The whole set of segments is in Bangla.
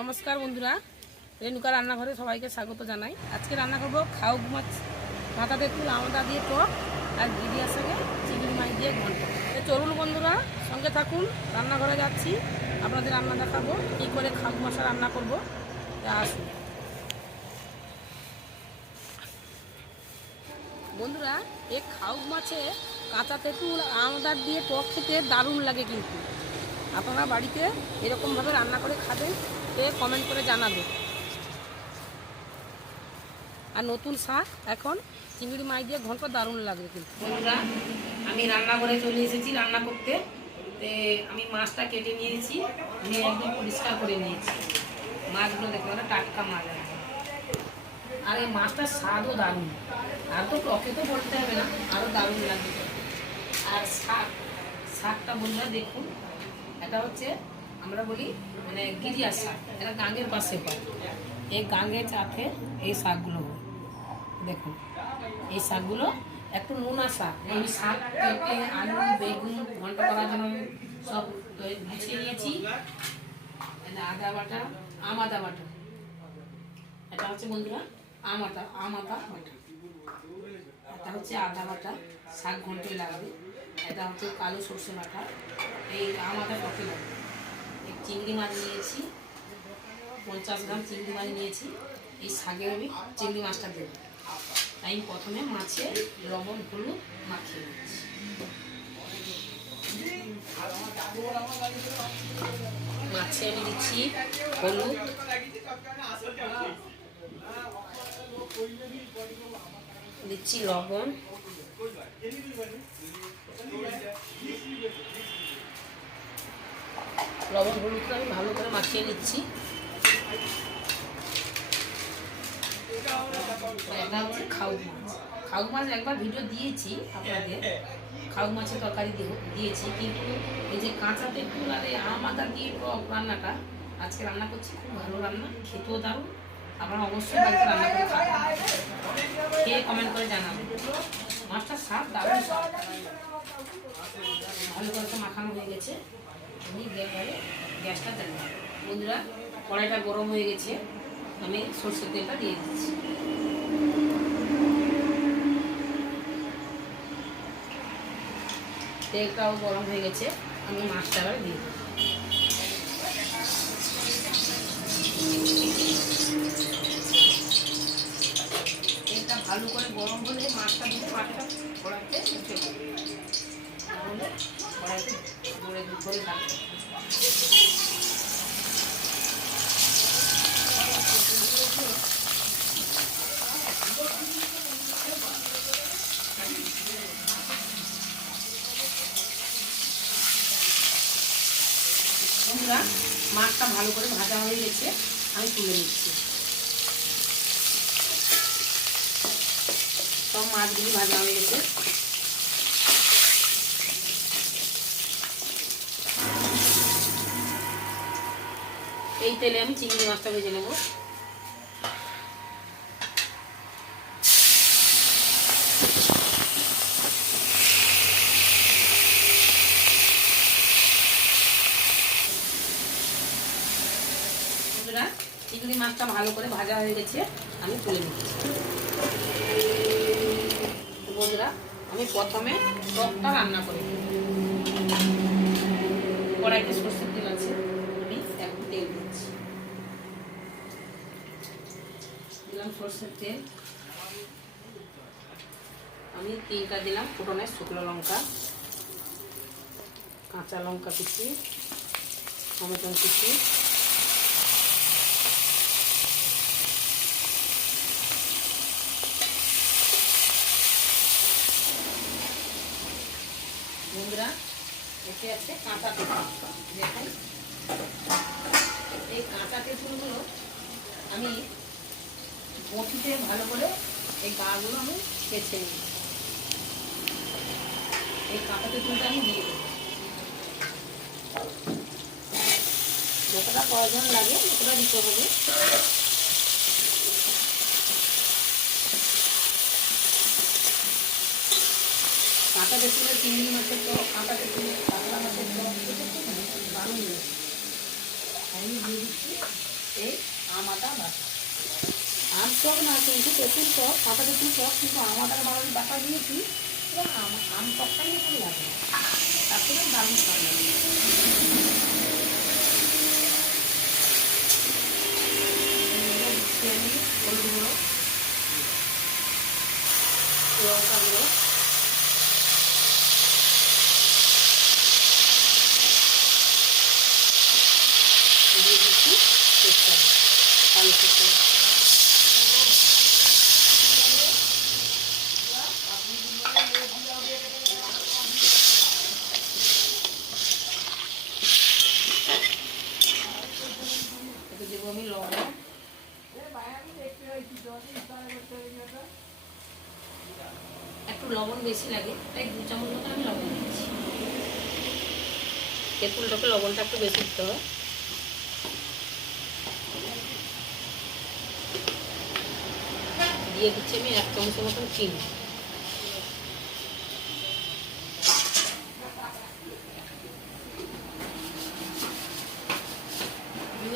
নমস্কার বন্ধুরা, রেণুকা রান্নাঘরে সবাইকে স্বাগত জানাই। আজকে রান্না করব খাউক মাছ মাথাতে একটু আমদা দিয়ে টক আর বিরিয়ার সঙ্গে চিংড়ি মাছ দিয়ে ঘন্ট। চলুন বন্ধুরা, সঙ্গে থাকুন, রান্নাঘরে যাচ্ছি, আপনাদের রান্না দেখাবো, কী করে খাউক মাছটা রান্না করব আসুন। বন্ধুরা, এই খাউক মাছে কাঁচা তেঁতুল আমদার দিয়ে টক খেতে দারুণ লাগে কিন্তু। আপনারা বাড়িতে এরকমভাবে রান্না করে খাবেন এ কমেন্ট করে জানাবেন আর নতুন শাক, এখন চিংড়ি মাছ দিয়ে ঘন্ট দারুণ লাগবে কিন্তু। বন্ধুরা, আমি রান্নাঘরে চলে এসেছি রান্না করতে। আমি মাছটা কেটে নিয়েছি, আমি একদম পরিষ্কার করে নিয়েছি। মাছগুলো দেখতে পারে টাটকা মাছ আর এই মাছটার স্বাদও দারুণ। আর তো টকে তো বলতে হবে না, আরও দারুণ লাগবে। আর শাক, শাকটা বন্ধুরা দেখুন, এটা হচ্ছে আমরা বলি মানে গিরিয়ার শাক। এটা গাঙ্গের পাশে হয়। এই গাঙ্গের চাতে এই শাকগুলো হয়। দেখুন, এই শাকগুলো একটু নোনা শাক। আমি শাক কেটে আলু, বেগুন, ঘণ্টা করার জন্য সব গুছিয়ে নিয়েছি। আদা বাটা, আম আদা বাটা। এটা হচ্ছে বন্ধুরা, আম আদা আম আদা বাটা। এটা হচ্ছে আদা বাটা, শাক ঘন্টে লাগবে। এটা হচ্ছে কালো সর্ষে বাটা। এই আম আদা টকে লাগবে চিংড়ি মাছ নিয়েছি, পঞ্চাশ গ্রাম চিংড়ি মাছ নিয়েছি, এই শাকে আমি চিংড়ি মাছটা দেবো। তাই প্রথমে মাছে লবণ, হলুদ মাখিয়ে নিচ্ছি মাছে আমি দিচ্ছি হলুদ। দিচ্ছি লবণ। লবণ হলুদটা আমি ভালো করে মাখিয়ে নিচ্ছি। হচ্ছে খাউক মাছ। মাছ একবার ভিডিও দিয়েছি আপনাদের। খাউক মাছের তরকারি দিয়ে- দিয়েছি, কিন্তু এই যে কাঁচা তেঁতুল আর এই আম, আদা দিয়ে রান্নাটা, আজকে রান্না করছি, খুব ভালো রান্না, খেতেও দারুণ। আপনারা অবশ্যই বাড়িতে রান্না করে খেয়ে কমেন্ট করে জানাবেন। মাছটা স্বাদ দারুণ ভালো করে তো মাখানো হয়ে গেছে। আমি গ্যাসটা দেন বন্ধুরা, কড়াইটা গরম হয়ে গেছে। আমি সর্ষের তেলটা দিয়ে দিচ্ছি। তেলটাও গরম হয়ে গেছে। আমি মাছটা এবারে দিয়ে দেবো তেলটা ভালো করে গরম হলে মাছটা দিয়ে মাছটা কড়াইতে উঠে যাবে তাহলে কড়াইতে ধরে ধরে থাকবে বন্ধুরা, মাছটা ভালো করে ভাজা হয়ে গেছে, আমি তুলে নিচ্ছি। সব মাছগুলি ভাজা হয়ে গেছে। এই তেলে আমি চিংড়ি মাছটা ভেজে নেব বন্ধুরা, চিংড়ি মাছটা ভালো করে ভাজা হয়ে গেছে, আমি তুলে নিচ্ছি বন্ধুরা, আমি প্রথমে টকটা রান্না করে। কড়াইতে সর্ষের তেল আছে আমি এখন তেল দিচ্ছি দিলাম আমি তিনটা দিলাম ফুটনের শুকনো লঙ্কা, কাঁচা লঙ্কা কুচি, টমেটো কুচি। বন্ধুরা, এতে আছে কাঁচা তেঁতুল দেখুন, এই কাঁচা তেঁতুলগুলো আমি বটিতে ভালো করে এই গাগুলো আমি বেছে নিই। এই কাঁচা তেঁতুলটা আমি দিয়ে দেবো। যতটা প্রয়োজন লাগে ততটা দিতে হবে। কাঁচা তেঁতুলের চিংড়ি মাছের টক কাঁচা তেঁতুলের কাঁচা মাছের তো দারুণ আমি দিয়ে দিচ্ছি এই আম আদা বাটা। টক না কিন্তু তেঁতুল টক কাঁচা তেঁতুল টক কিন্তু আম আদার দেখা বাটা দিয়েছি এবং আম আম টকটাই এখন লাগে। তারপরে দারুণ স্বাদ লাগে এগুলো দিচ্ছি আমি হলুদ গুঁড়ো। লঙ্কা গুঁড়ো দিয়ে দিচ্ছি তেজপাতা কালো তেজপাতা লবণ একটু লবণ বেশি লাগে, তাই দু চামচ মতো আমি লবণ দিচ্ছি। তেঁতুলটাকে লবণটা একটু বেশি দিতে হবে। দিয়ে দিচ্ছি আমি এক চামচের মতন চিনি।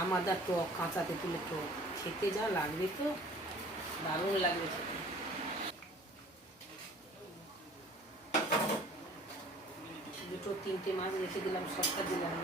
আম আদা টক কাঁচা তেঁতুলের টক খেতে যা লাগবে তো, দারুণ লাগবে খেতে দুটো, তিনটে মাছ রেখে দিলাম, সবটা দিলাম।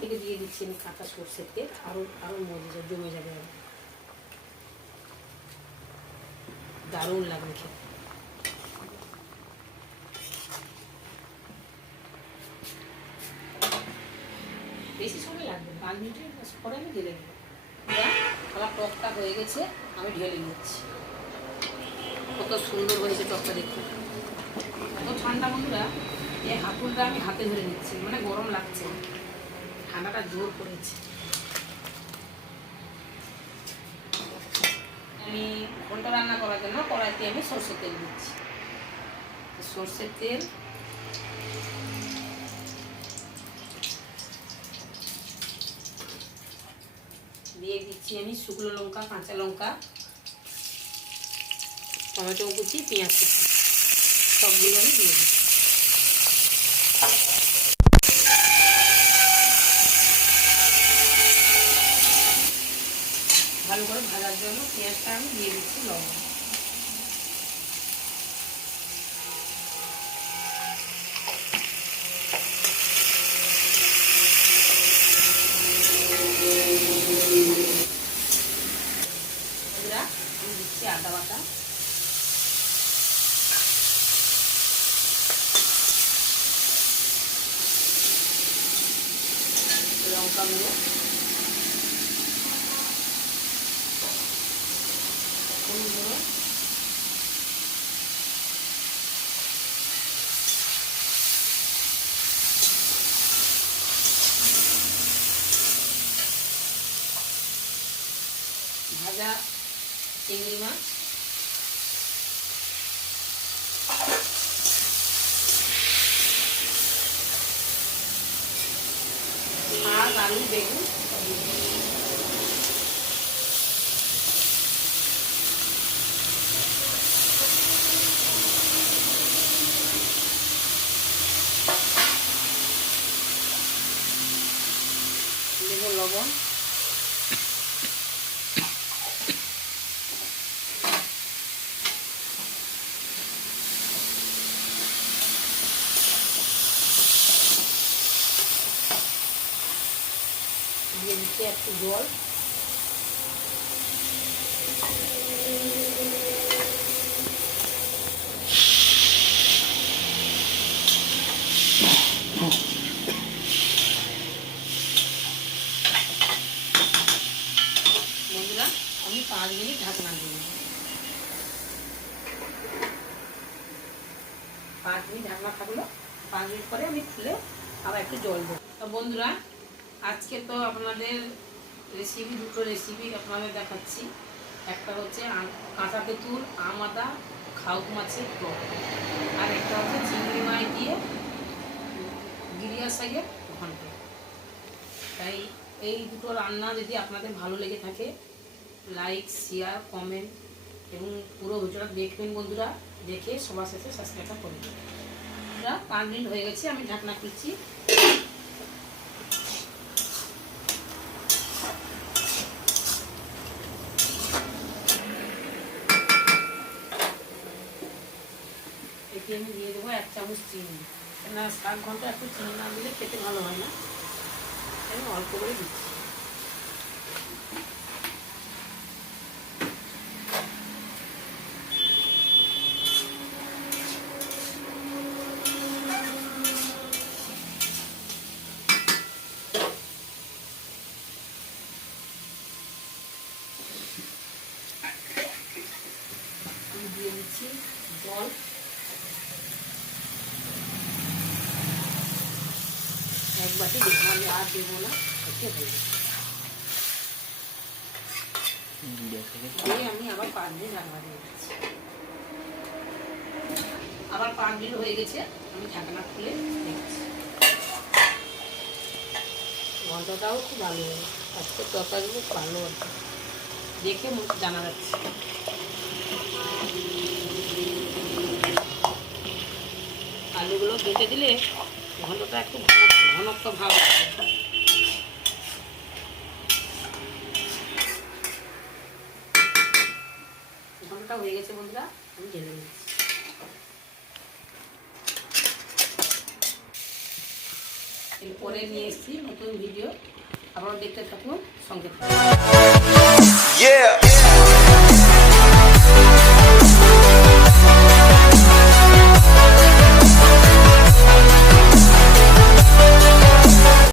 থেকে দিয়ে দিচ্ছি আমি কাঁচা সর্ষের তেল আরও আরও মজে জমে যাবে। দারুণ লাগবে খেতে বেশি সময় লাগবে না। পাঁচ মিনিটের পরে আমি ঢেলে এবার আমার টকটা হয়ে গেছে, আমি ঢেলে নিচ্ছি। কত সুন্দর হয়েছে টকটা দেখতে। এত ঠান্ডা বন্ধুরা, এই হাতুলটা আমি হাতে ধরে নিচ্ছি মানে গরম লাগছে। ঠান্ডাটা জোর করেছে। আমি ঘণ্টা রান্না করার জন্য কড়াইতে আমি সর্ষের তেল দিচ্ছি। সর্ষের তেল দিয়ে দিচ্ছি আমি শুকনো লঙ্কা, কাঁচা লঙ্কা, টমেটো কুচি, পেঁয়াজ কুচি। সবগুলো আমি দিয়ে দিচ্ছি। ভালো করে ভাজার জন্য পেঁয়াজটা আমি দিয়ে দিচ্ছি লবণ। লঙ্কা গুঁড়ো ভাজা চিংড়ি মাছ। আলু বেগুন। দেবো লবণ দিয়ে দিচ্ছি একটু জল। বন্ধুরা, আমি পাঁচ মিনিট ঢাকনা দিয়ে পাঁচ মিনিট ঢাকনা থাকল। পাঁচ মিনিট পরে আমি খুলে আবার একটু জল দেবো। বন্ধুরা, আজকে তো আপনাদের রেসিপি দুটো রেসিপি আপনাদের দেখাচ্ছি। একটা হচ্ছে কাঁচা তেঁতুল, আম, আদা, খাউক মাছের টক। আর একটা হচ্ছে চিংড়ি মাছ দিয়ে গিরিয়া শাকের ঘন্ট। তাই এই দুটো রান্না যদি আপনাদের ভালো লেগে থাকে লাইক শেয়ার কমেন্ট এবং পুরো ভিডিওটা দেখবেন বন্ধুরা, দেখে সবার সাথে সাবস্ক্রাইবটা করবেন পাঁচ হয়ে গেছে, আমি ঢাকনা খুলছি। এতে আমি দিয়ে দেবো এক চামচ চিনি। না শাক ঘণ্টা একটু চিনি না দিলে খেতে ভালো হয় না। আমি অল্প করে দিচ্ছি। দিয়ে দিচ্ছি জল। বাটি দেবো আমি আর দেবো না হয়ে আমি আবার পাঁচ দিন রান্না দিয়ে দিচ্ছি আবার পাঁচ দিন হয়ে গেছে আমি ঢাকনা খুলে দেখছি ঘন্টাটাও খুব ভালো আজকে তরকারিগুলো ভালো দেখে মুখ জানা যাচ্ছে আলুগুলো ভেজে দিলে ঘন্টটা একটু ঘনত্ব ভাব আসবে। হয়ে গেছে বন্ধুরা, আমি ঢেলে নিচ্ছি এরপরে নিয়ে এসেছি নতুন ভিডিও আপনারা দেখতে থাকুন, সঙ্গে থাকুন.